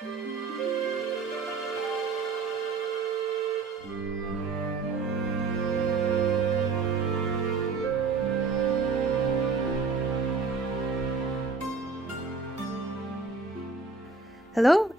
Hello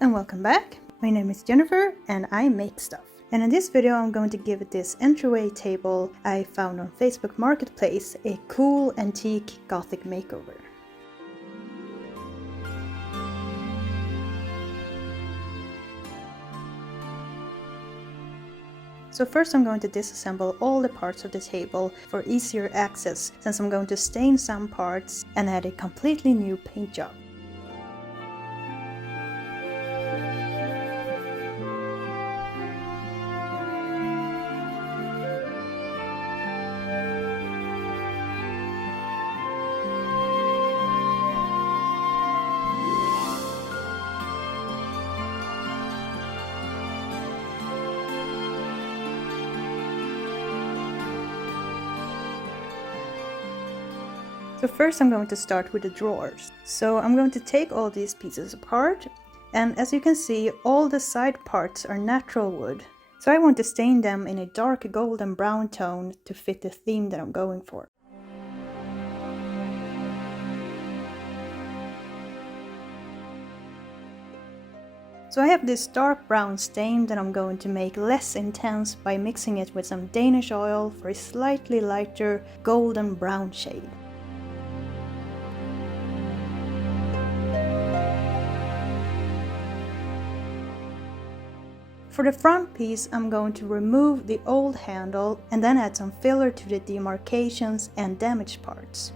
and welcome back. My name is Jennifer and I make stuff. And in this video I'm going to give this entryway table I found on Facebook Marketplace a cool antique Gothic makeover. So first I'm going to disassemble all the parts of the table for easier access, since I'm going to stain some parts and add a completely new paint job. So first I'm going to start with the drawers. So I'm going to take all these pieces apart, and as you can see all the side parts are natural wood. So I want to stain them in a dark golden brown tone to fit the theme that I'm going for. So I have this dark brown stain that I'm going to make less intense by mixing it with some Danish oil for a slightly lighter golden brown shade. For the front piece I'm going to remove the old handle and then add some filler to the demarcations and damaged parts.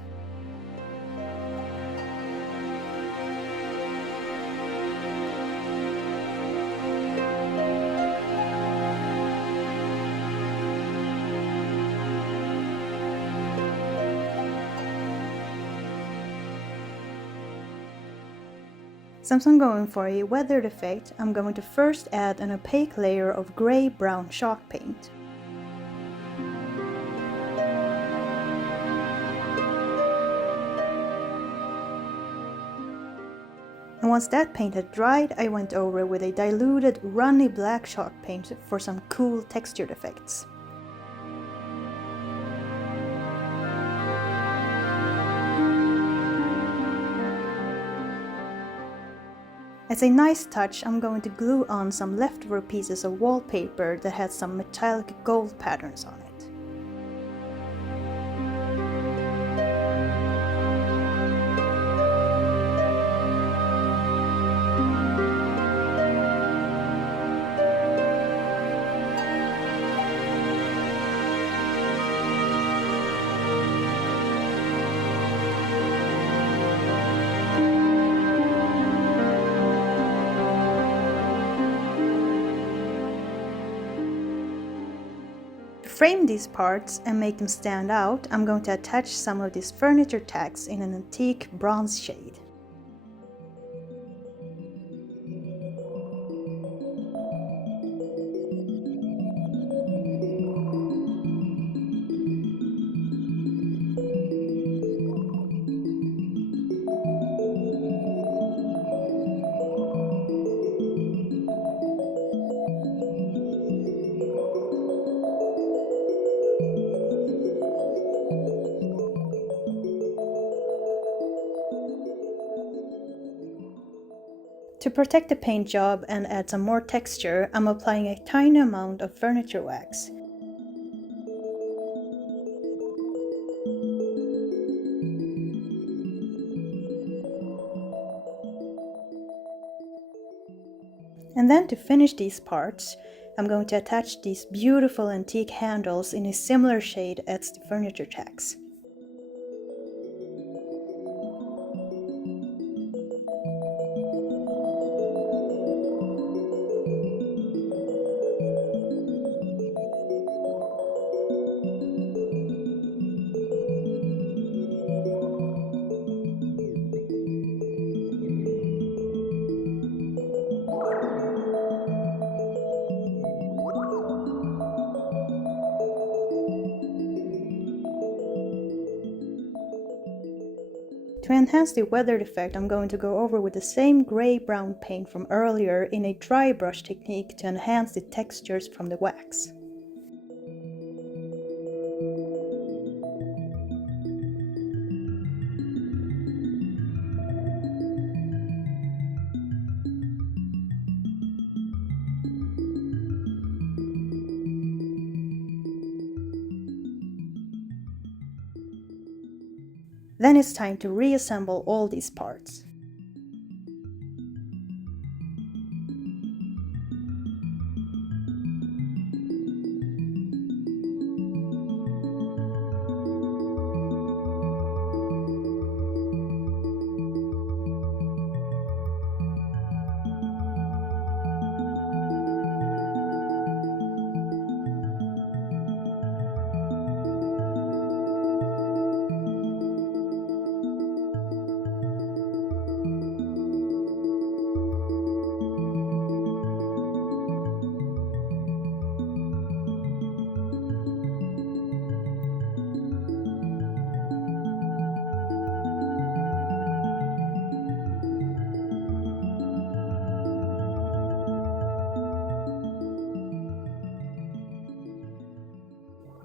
Since I'm going for a weathered effect, I'm going to first add an opaque layer of grey-brown chalk paint. And once that paint had dried, I went over with a diluted runny black chalk paint for some cool textured effects. As a nice touch, I'm going to glue on some leftover pieces of wallpaper that had some metallic gold patterns on it. To frame these parts and make them stand out, I'm going to attach some of these furniture tacks in an antique bronze shade. To protect the paint job and add some more texture, I'm applying a tiny amount of furniture wax. And then to finish these parts, I'm going to attach these beautiful antique handles in a similar shade as the furniture tacks. To enhance the weathered effect, I'm going to go over with the same grey-brown paint from earlier in a dry brush technique to enhance the textures from the wax. Then it's time to reassemble all these parts.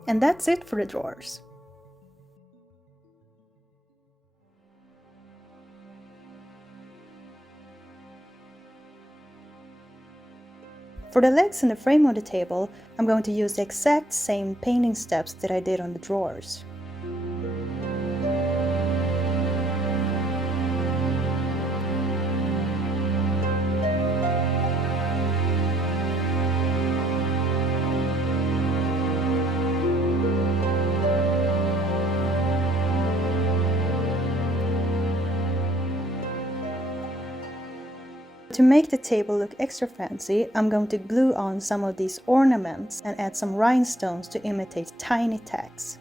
And that's it for the drawers. For the legs and the frame of the table, I'm going to use the exact same painting steps that I did on the drawers. To make the table look extra fancy, I'm going to glue on some of these ornaments and add some rhinestones to imitate tiny tacks.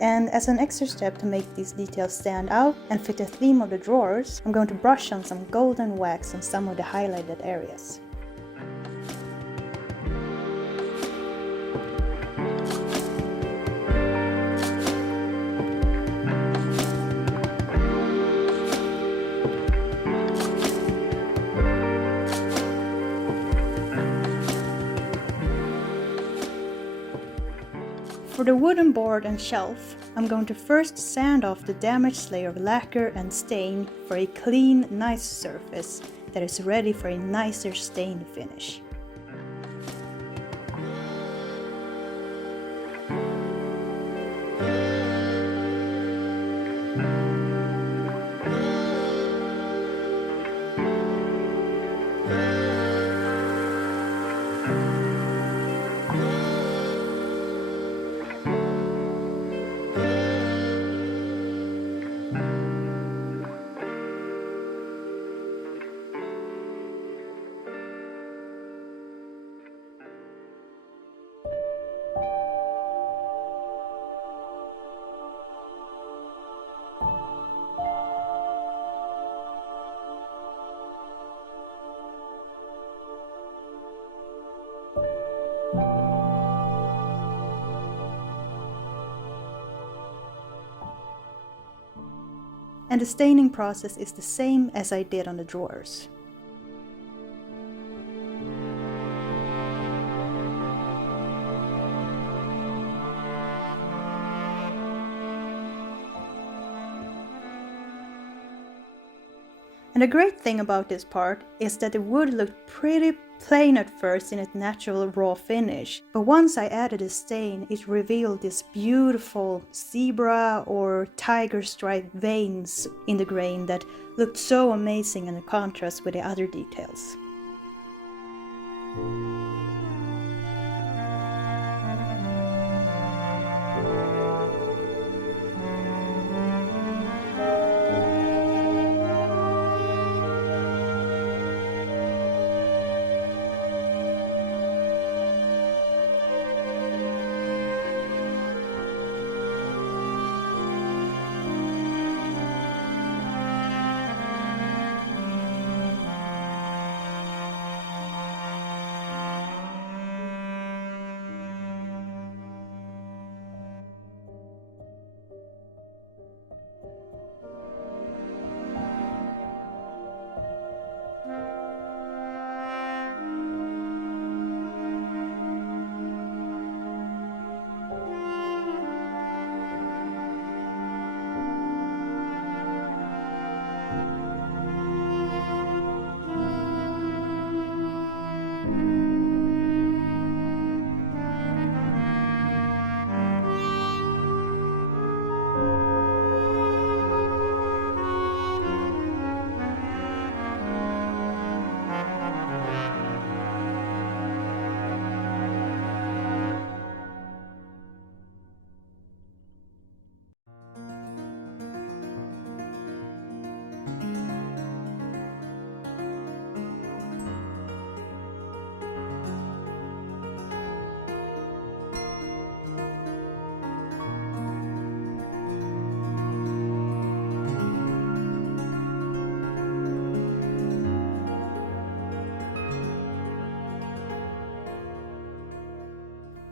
And as an extra step to make these details stand out and fit the theme of the drawers, I'm going to brush on some golden wax on some of the highlighted areas. For the wooden board and shelf, I'm going to first sand off the damaged layer of lacquer and stain for a clean, nice surface that is ready for a nicer stain finish. And the staining process is the same as I did on the drawers. And the great thing about this part is that the wood looked pretty plain at first in its natural raw finish, but once I added a stain, it revealed this beautiful zebra or tiger stripe veins in the grain that looked so amazing in contrast with the other details.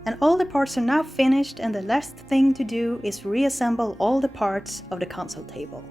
And all the parts are now finished, and the last thing to do is reassemble all the parts of the console table.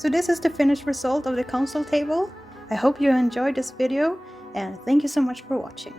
So this is the finished result of the console table. I hope you enjoyed this video and thank you so much for watching.